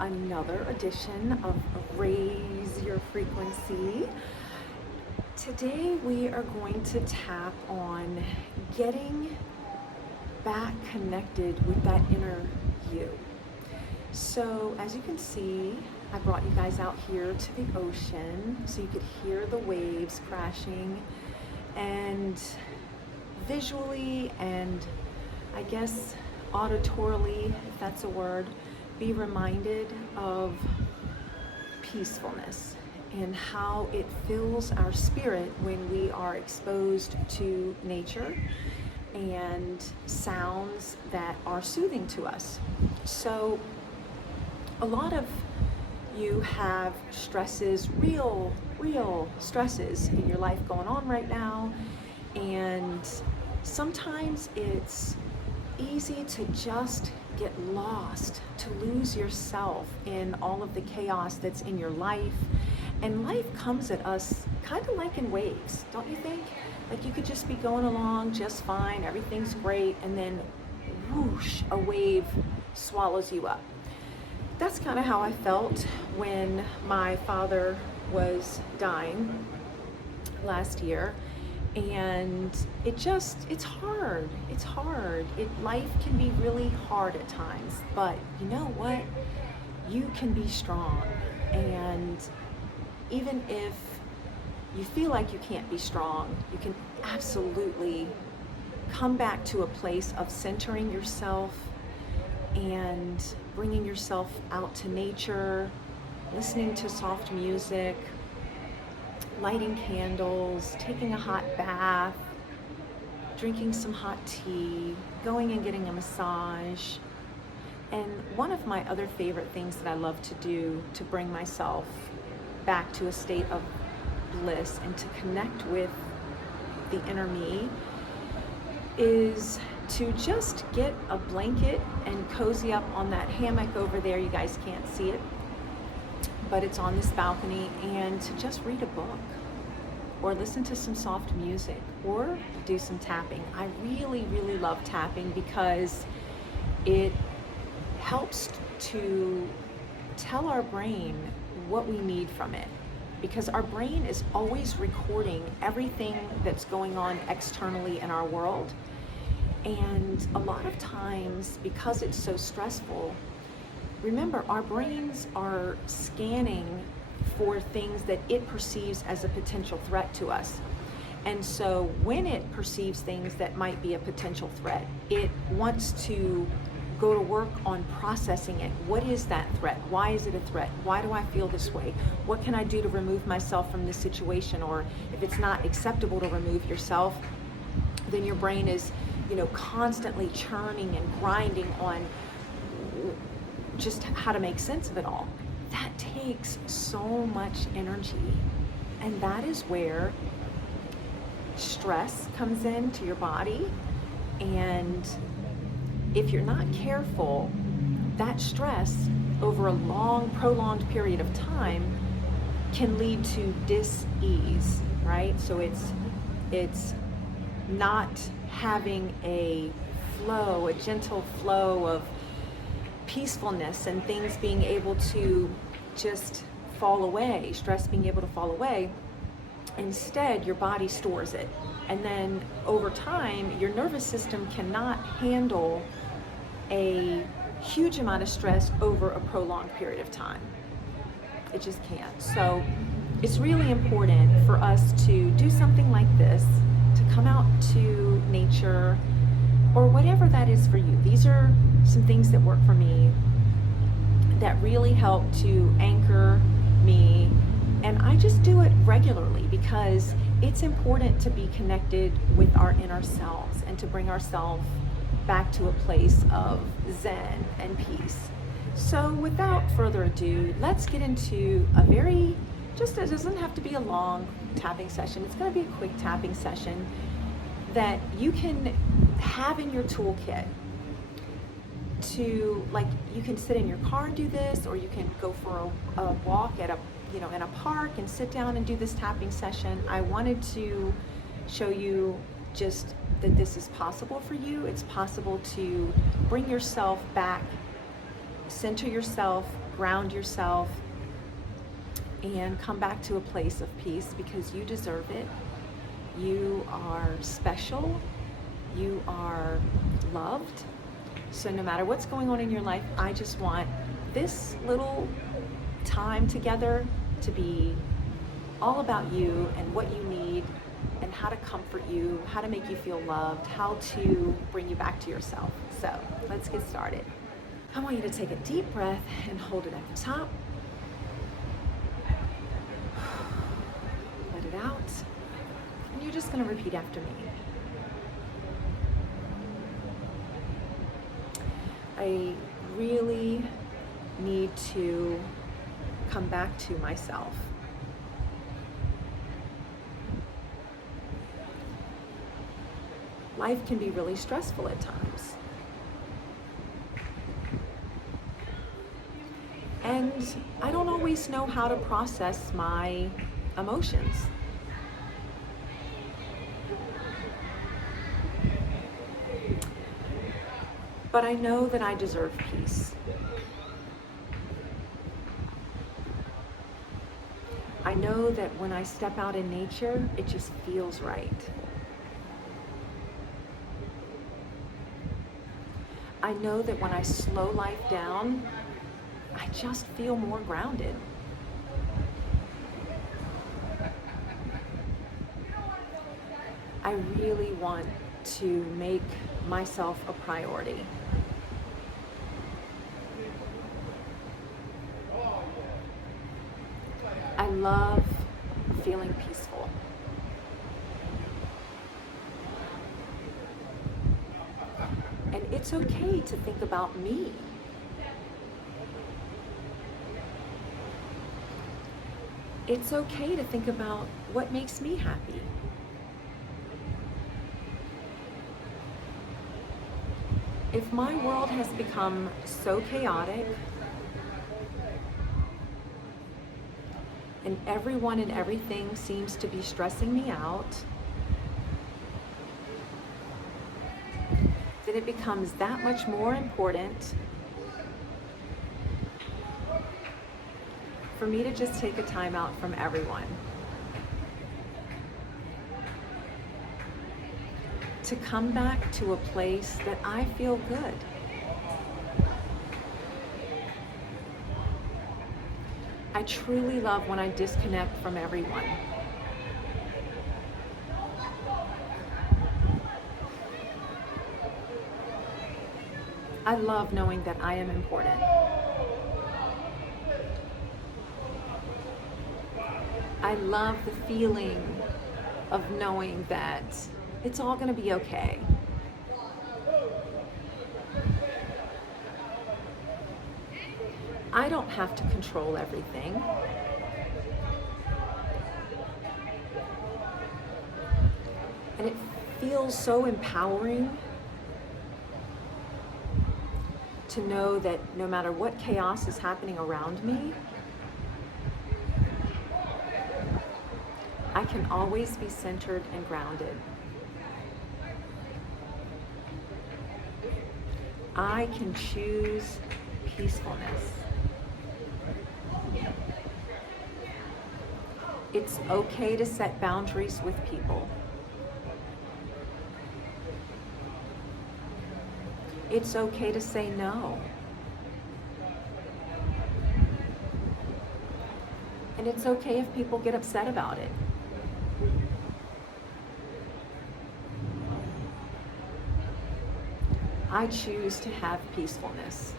another edition of Raise Your Frequency. Today we are going to tap on getting back connected with that inner you. So as you can see, I brought you guys out here to the ocean so you could hear the waves crashing, and visually and I guess auditorily, if that's a word, be reminded of peacefulness and how it fills our spirit when we are exposed to nature and sounds that are soothing to us. So a lot of you have stresses, real stresses in your life going on right now, and sometimes it's easy to just get lost, to lose yourself in all of the chaos that's in your life. And life comes at us kind of like in waves, don't you think? Like you could just be going along just fine, everything's great, and then whoosh, a wave swallows you up. That's kind of how I felt when my father was dying last year. And it's hard. Life can be really hard at times, but you know what? You can be strong. And even if you feel like you can't be strong, you can absolutely come back to a place of centering yourself and bringing yourself out to nature, listening to soft music, lighting candles, taking a hot bath, drinking some hot tea, going and getting a massage. And one of my other favorite things that I love to do to bring myself back to a state of bliss and to connect with the inner me is to just get a blanket and cozy up on that hammock over there. You guys can't see it, but it's on this balcony, and to just read a book or listen to some soft music or do some tapping. I really love tapping because it helps to tell our brain what we need from it, because our brain is always recording everything that's going on externally in our world. And a lot of times, because it's so stressful, remember, our brains are scanning for things that it perceives as a potential threat to us. And so when it perceives things that might be a potential threat, it wants to go to work on processing it. What is that threat? Why is it a threat? Why do I feel this way? What can I do to remove myself from this situation? Or if it's not acceptable to remove yourself, then your brain is, constantly churning and grinding on just how to make sense of it all. That takes so much energy, and that is where stress comes into your body. And if you're not careful, that stress over a long, prolonged period of time can lead to dis-ease, right? So it's not having a gentle flow of peacefulness and things being able to just fall away, stress being able to fall away. Instead, your body stores it. And then over time, your nervous system cannot handle a huge amount of stress over a prolonged period of time. It just can't. So it's really important for us to do something like this, to come out to nature or whatever that is for you. These are some things that work for me that really help to anchor me, and I just do it regularly because it's important to be connected with our inner selves and to bring ourselves back to a place of zen and peace. So without further ado, let's get into it doesn't have to be a long tapping session. It's going to be a quick tapping session that you can have in your toolkit you can sit in your car and do this, or you can go for a walk in a park and sit down and do this tapping session. I wanted to show you just that this is possible for you. It's possible to bring yourself back, center yourself, ground yourself, and come back to a place of peace, because you deserve it. You are special. You are loved. So no matter what's going on in your life, I just want this little time together to be all about you and what you need and how to comfort you, how to make you feel loved, how to bring you back to yourself. So let's get started. I want you to take a deep breath and hold it at the top. Let it out. And you're just going to repeat after me. I really need to come back to myself. Life can be really stressful at times. And I don't always know how to process my emotions. But I know that I deserve peace. I know that when I step out in nature, it just feels right. I know that when I slow life down, I just feel more grounded. I really want to make myself a priority. I love feeling peaceful. And it's okay to think about me. It's okay to think about what makes me happy. If my world has become so chaotic and everyone and everything seems to be stressing me out, then it becomes that much more important for me to just take a time out from everyone. To come back to a place that I feel good. I truly love when I disconnect from everyone. I love knowing that I am important. I love the feeling of knowing that it's all going to be okay. I don't have to control everything. And it feels so empowering to know that no matter what chaos is happening around me, I can always be centered and grounded. I can choose peacefulness. It's okay to set boundaries with people. It's okay to say no. And it's okay if people get upset about it. I choose to have peacefulness.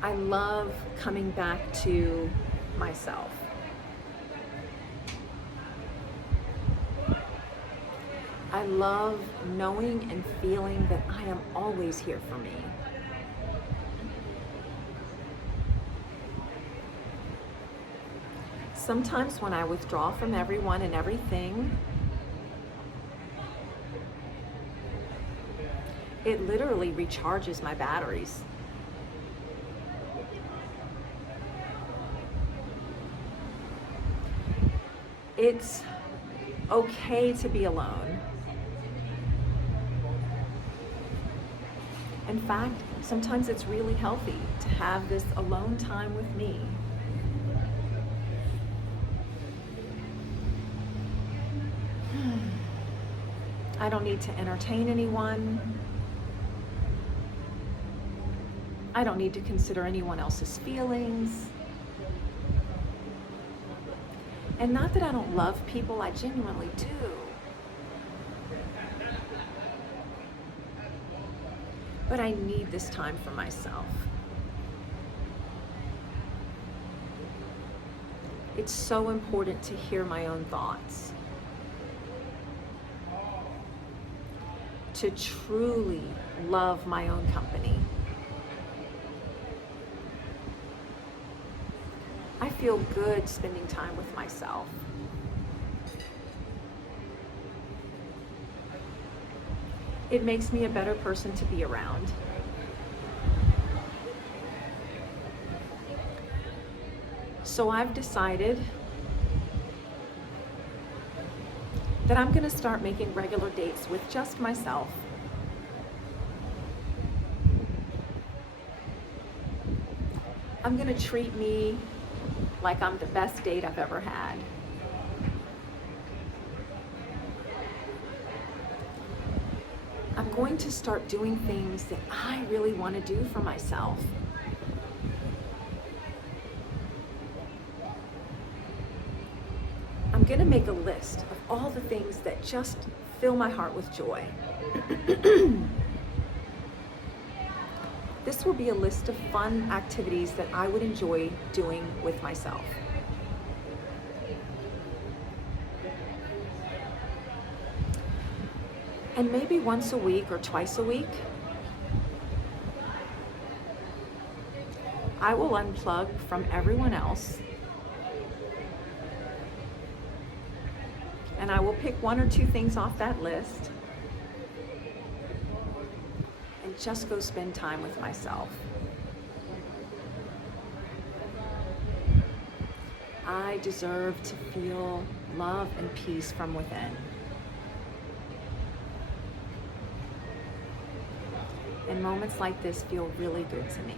I love coming back to myself. I love knowing and feeling that I am always here for me. Sometimes when I withdraw from everyone and everything, it literally recharges my batteries. It's okay to be alone. In fact, sometimes it's really healthy to have this alone time with me. I don't need to entertain anyone. I don't need to consider anyone else's feelings. And not that I don't love people, I genuinely do. But I need this time for myself. It's so important to hear my own thoughts. To truly love my own company. I feel good spending time with myself. It makes me a better person to be around. So I've decided that I'm going to start making regular dates with just myself. I'm going to treat me like I'm the best date I've ever had. I'm going to start doing things that I really want to do for myself. I'm going to make a list of all the things that just fill my heart with joy. This will be a list of fun activities that I would enjoy doing with myself. And maybe once a week or twice a week, I will unplug from everyone else and I will pick one or two things off that list and just go spend time with myself. I deserve to feel love and peace from within. And moments like this feel really good to me.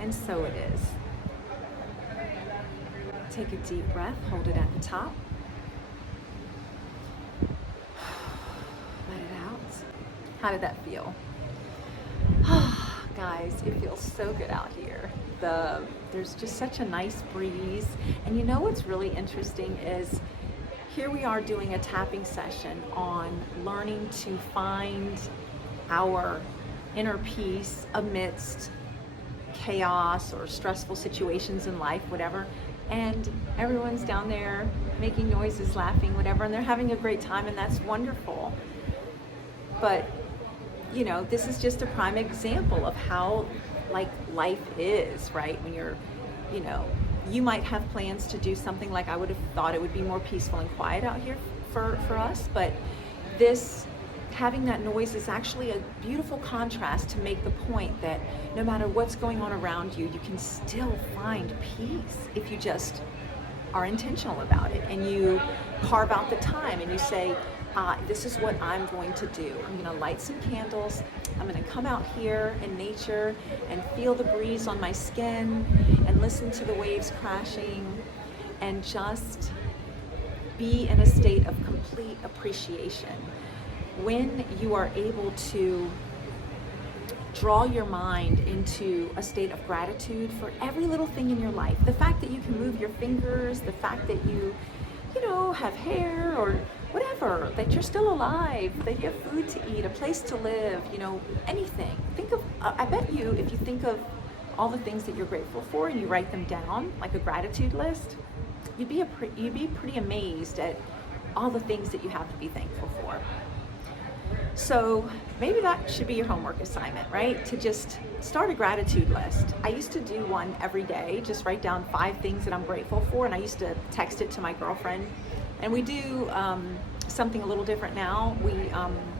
And so it is. Take a deep breath, hold it at the top. Let it out. How did that feel? Guys, it feels so good out here. There's just such a nice breeze. And you know what's really interesting is here we are doing a tapping session on learning to find our inner peace amidst chaos or stressful situations in life, whatever. And everyone's down there making noises, laughing, whatever, and they're having a great time, and that's wonderful. But, you know, this is just a prime example of how, like, life is, right? When you're, you know, you might have plans to do something like I would have thought it would be more peaceful and quiet out here for us, but this, having that noise is actually a beautiful contrast to make the point that no matter what's going on around you, you can still find peace if you just are intentional about it and you carve out the time and you say, this is what I'm going to do. I'm going to light some candles. I'm going to come out here in nature and feel the breeze on my skin and listen to the waves crashing and just be in a state of complete appreciation. When you are able to draw your mind into a state of gratitude for every little thing in your life, the fact that you can move your fingers, the fact that you know, have hair or whatever, that you're still alive, that you have food to eat, a place to live, you know, anything. Think of, I bet you, if you think of all the things that you're grateful for and you write them down, like a gratitude list, you'd be pretty amazed at all the things that you have to be thankful for. So maybe that should be your homework assignment, right? To just start a gratitude list. I used to do one every day, just write down 5 things that I'm grateful for, and I used to text it to my girlfriend. And we do something a little different now.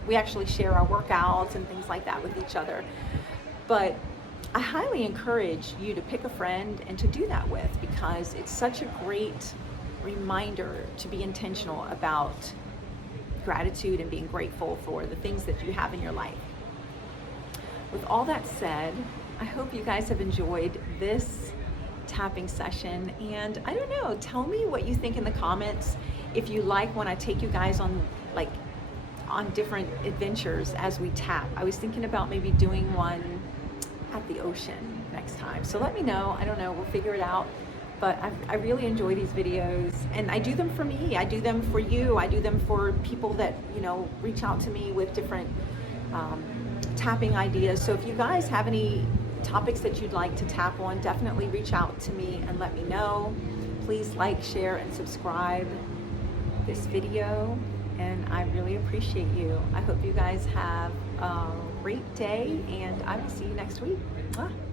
We actually share our workouts and things like that with each other. But I highly encourage you to pick a friend and to do that with, because it's such a great reminder to be intentional about gratitude and being grateful for the things that you have in your life. With all that said, I hope you guys have enjoyed this tapping session, and I don't know, tell me what you think in the comments. If you like when I take you guys on different adventures as we tap. I was thinking about maybe doing one at the ocean next time, so let me know. I don't know, we'll figure it out. But I really enjoy these videos, and I do them for me, I do them for you, I do them for people that, you know, reach out to me with different tapping ideas. So if you guys have any topics that you'd like to tap on, definitely reach out to me and let me know. Please like, share, and subscribe this video, and I really appreciate you. I hope you guys have a great day, and I will see you next week. Mwah.